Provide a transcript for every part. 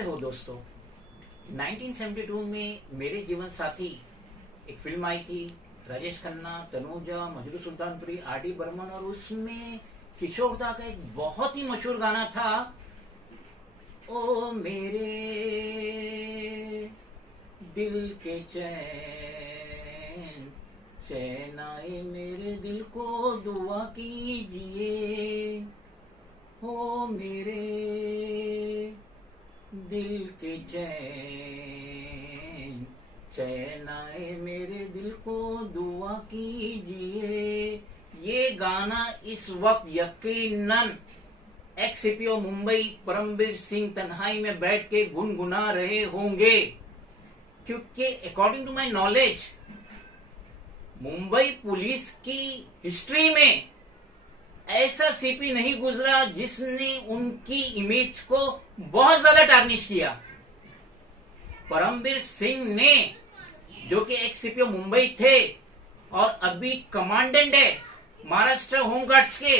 कैसे हो दोस्तों। 1972 में मेरे जीवन साथी एक फिल्म आई थी, राजेश खन्ना, तनुजा, मजरू सुल्तानपुरी, आर.डी. बर्मन, और उसमें किशोर दा का एक बहुत ही मशहूर गाना था, ओ मेरे दिल के चैन, चैन आए मेरे दिल को दुआ कीजिए, हो मेरे दिल के चैन, चैन आए मेरे दिल को दुआ कीजिए। ये गाना इस वक्त यकीनन एक्स सीपीओ मुंबई परमवीर सिंह तन्हाई में बैठ के गुनगुना रहे होंगे, क्योंकि according to my knowledge Mumbai police की हिस्ट्री में ऐसा सीपी नहीं गुजरा जिसने उनकी इमेज को बहुत ज्यादा टार्निश किया। परमवीर सिंह ने, जो कि एक्स सीपीओ मुंबई थे और अभी कमांडेंट है महाराष्ट्र होमगार्ड्स के,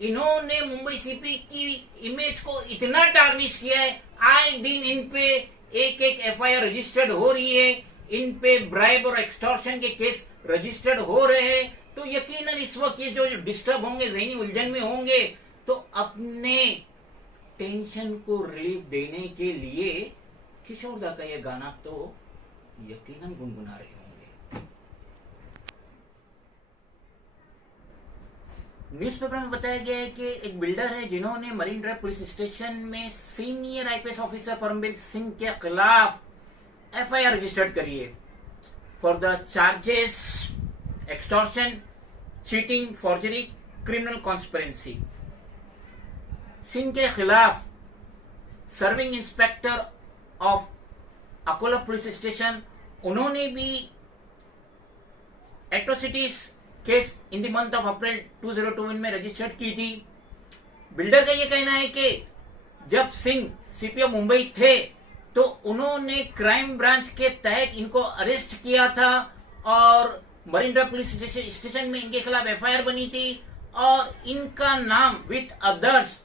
इन्होंने मुंबई सीपी की इमेज को इतना टार्निश किया है। आए दिन इन पे एक एक एफआईआर रजिस्टर्ड हो रही है, इन पे ब्राइब और एक्सटॉर्शन के केस रजिस्टर्ड हो रहे हैं। तो यकीनन इस वक्त ये जो डिस्टर्ब होंगे, ज़हनी उलझन में होंगे, तो अपने टेंशन को रिलीफ देने के लिए किशोर दा का ये गाना तो यकीनन गुनगुना रहे होंगे। न्यूज़पेपर में बताया गया है कि एक बिल्डर है जिन्होंने मरीन ड्राइव पुलिस स्टेशन में senior IPS officer Paramvir Singh के खिलाफ एफआईआर रजिस्टर्ड करी है for the charges extortion, cheating, forgery, criminal conspiracy. Singh के खिलाफ serving inspector of Akola police station, उन्होंने भी atrocities case in the month of April 2021 में रजिस्टर्ड की थी। बिल्डर का यह कहना है कि जब सिंह सीपीओ मुंबई थे तो उन्होंने क्राइम ब्रांच के तहत इनको अरेस्ट किया था और मरीन ड्राइव पुलिस स्टेशन में इनके खिलाफ एफआईआर बनी थी और इनका नाम विथ अदर्स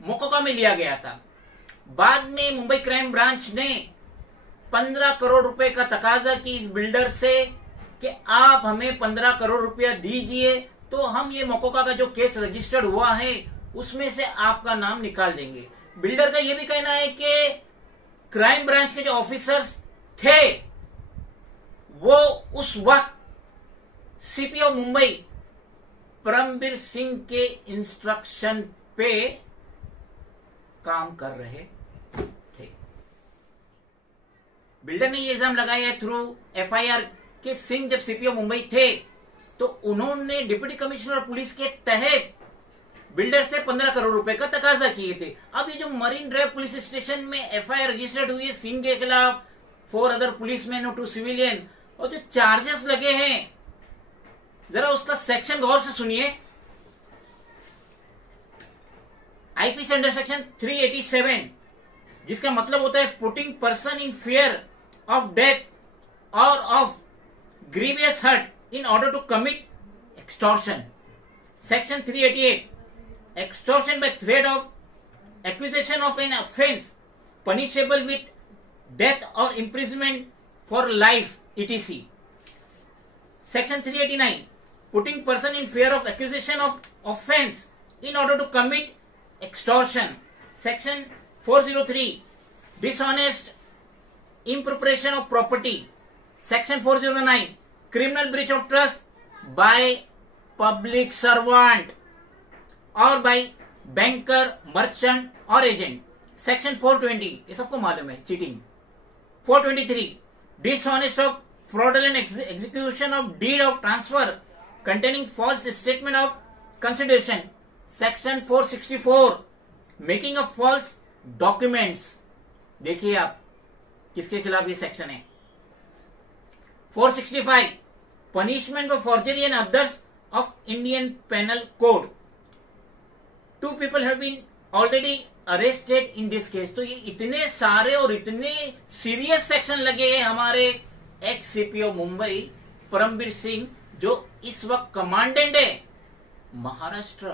मोकोका में लिया गया था। बाद में मुंबई क्राइम ब्रांच ने 15 करोड़ रुपए का तकाजा की इस बिल्डर से कि आप हमें 15 करोड़ रुपया दीजिए तो हम ये मोकोका का जो केस रजिस्टर्ड हुआ है उसमें से आपका नाम निकाल देंगे। बिल्डर का यह भी कहना है कि क्राइम ब्रांच के जो ऑफिसर्स थे वो उस वक्त सीपीओ मुंबई परमवीर सिंह के इंस्ट्रक्शन पे काम कर रहे थे। बिल्डर ने ये इल्जाम लगाया थ्रू एफआईआर कि सिंह जब सीपीओ मुंबई थे तो उन्होंने डिप्टी कमिश्नर पुलिस के तहत बिल्डर से 15 करोड़ रुपए का तकाजा किए थे। अब ये जो मरीन ड्राइव पुलिस स्टेशन में एफआईआर रजिस्टर्ड हुई है सिंह के खिलाफ, 4 अदर पुलिसमैन और 2 सिविलियन, और जो चार्जेस लगे हैं जरा उसका सेक्शन गौर से सुनिए। आईपीसी अंडर सेक्शन 387, जिसका मतलब होता है putting person in fear of death और of grievous hurt in order to commit extortion. Section 388, extortion by threat of accusation of an offense punishable with death or imprisonment for life etc. Section 389, putting person in fear of accusation of offense in order to commit extortion. Section 403, dishonest impropriation of property. Section 409, criminal breach of trust by public servant और by banker, merchant और agent. Section 420, ये सबको मालूम है, cheating. 423, dishonest of fraudulent execution of deed of transfer containing false statement of consideration. Section 464, making of false documents. देखिए आप किसके खिलाफ ये सेक्शन है। 465, punishment for forgery and others of Indian penal code. 2 people have been already arrested in this case। तो ये इतने सारे और इतने सीरियस सेक्शन लगे हैं हमारे एक्स सीपीओ मुंबई परमवीर सिंह, जो इस वक्त कमांडेंट है महाराष्ट्र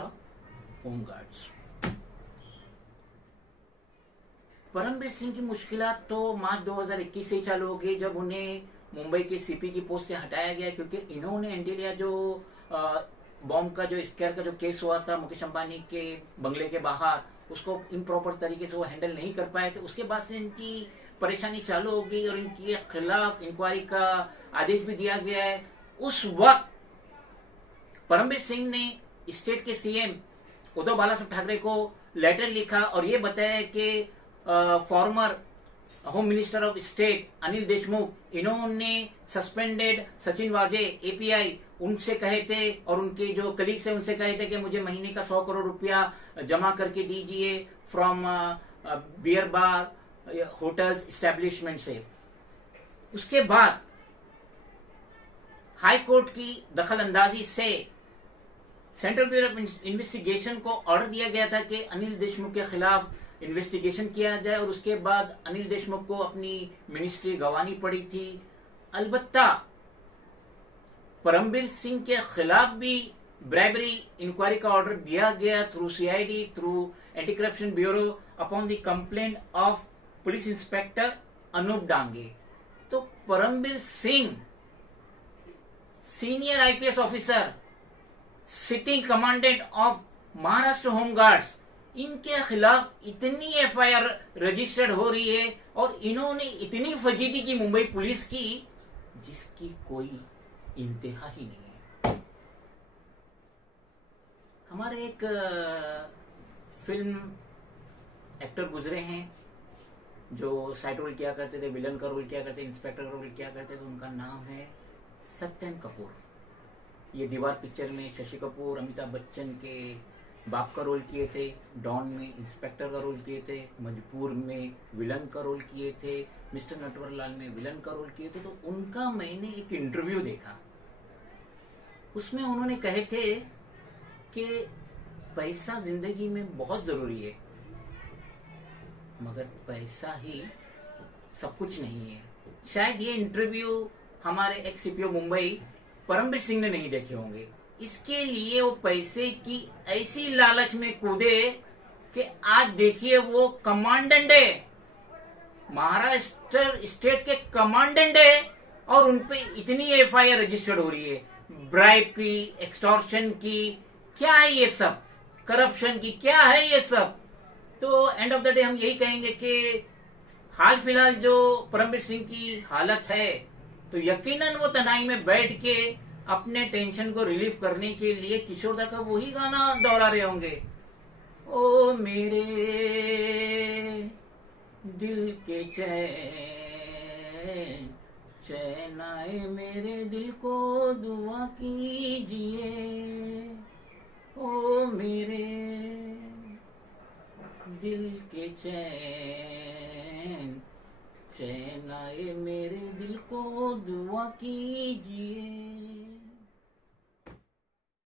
होमगार्ड्स। परमवीर सिंह की मुश्किलात तो मार्च 2021 से ही चालू हो गई, जब उन्हें मुंबई के सीपी की पोस्ट से हटाया गया, क्योंकि इन्होंने एंटीलिया जो बॉम्ब का जो स्केयर का जो केस हुआ था मुकेश अंबानी के बंगले के बाहर, उसको इम्प्रॉपर तरीके से वो हैंडल नहीं कर पाए थे। उसके बाद से इनकी परेशानी चालू हो गई और इनके खिलाफ इंक्वायरी का आदेश भी दिया गया है। उस वक्त परमवीर सिंह ने स्टेट के सीएम उद्धव बालासाहेब ठाकरे को लेटर लिखा और ये बताया कि farmer home minister of state Anil Deshmukh, इन्होंने सस्पेंडेड सचिन वाजे एपीआई उनसे कहे थे और उनके जो कलीग्स है उनसे कहे थे कि मुझे महीने का 100 करोड़ रुपया जमा करके दीजिए from beer bar hotels establishment से। उसके बाद हाई कोर्ट की दखल अंदाजी से सेंट्रल ब्यूरो ऑफ इन्वेस्टिगेशन को ऑर्डर दिया गया था कि अनिल देशमुख के खिलाफ इन्वेस्टिगेशन किया जाए और उसके बाद अनिल देशमुख को अपनी मिनिस्ट्री गंवानी पड़ी थी। अलबत्ता परमवीर सिंह के खिलाफ भी ब्राइबरी इंक्वायरी का ऑर्डर दिया गया through CID, through anti corruption bureau upon the complaint of police inspector Anup Dange. तो Paramvir Singh senior IPS officer, sitting commandant of Maharashtra home guards, इनके खिलाफ इतनी एफआईआर रजिस्टर्ड हो रही है और इन्होंने इतनी फजीती की मुंबई पुलिस की जिसकी कोई इंतहा ही नहीं है। हमारे एक फिल्म एक्टर गुजरे हैं जो साइड रोल किया करते थे, विलन का रोल किया करते, इंस्पेक्टर का रोल किया करते थे। उनका नाम है सत्यन कपूर। ये दीवार पिक्चर में शशि कपूर अमिताभ बच्चन के बाप का रोल किए थे, डॉन में इंस्पेक्टर का रोल किए थे, मजबूर में विलन का रोल किए थे, मिस्टर नटवरलाल में विलन का रोल किए थे। तो उनका मैंने एक इंटरव्यू देखा, उसमें उन्होंने कहे थे कि पैसा जिंदगी में बहुत जरूरी है मगर पैसा ही सब कुछ नहीं है। शायद ये इंटरव्यू हमारे एक्स सीपीओ मुंबई परमवीर सिंह ने नहीं देखे होंगे। इसके लिए वो पैसे की ऐसी लालच में कूदे कि आज देखिए वो कमांडेंट है, महाराष्ट्र स्टेट के कमांडेंट है और उनपे इतनी एफआईआर रजिस्टर्ड हो रही है, ब्राइब की, एक्सटॉर्शन की, क्या है ये सब, करप्शन की, क्या है ये सब। तो एंड ऑफ द डे हम यही कहेंगे कि हाल फिलहाल जो परमवीर सिंह की हालत है तो यकीनन वो तनाई में बैठ के अपने टेंशन को रिलीफ करने के लिए किशोरदा का वही गाना दोहरा रहे होंगे, ओ मेरे दिल के चैन, चैन आए मेरे दिल को दुआ कीजिए, ओ मेरे दिल के चैन, चैन आए मेरे दिल को दुआ कीजिए।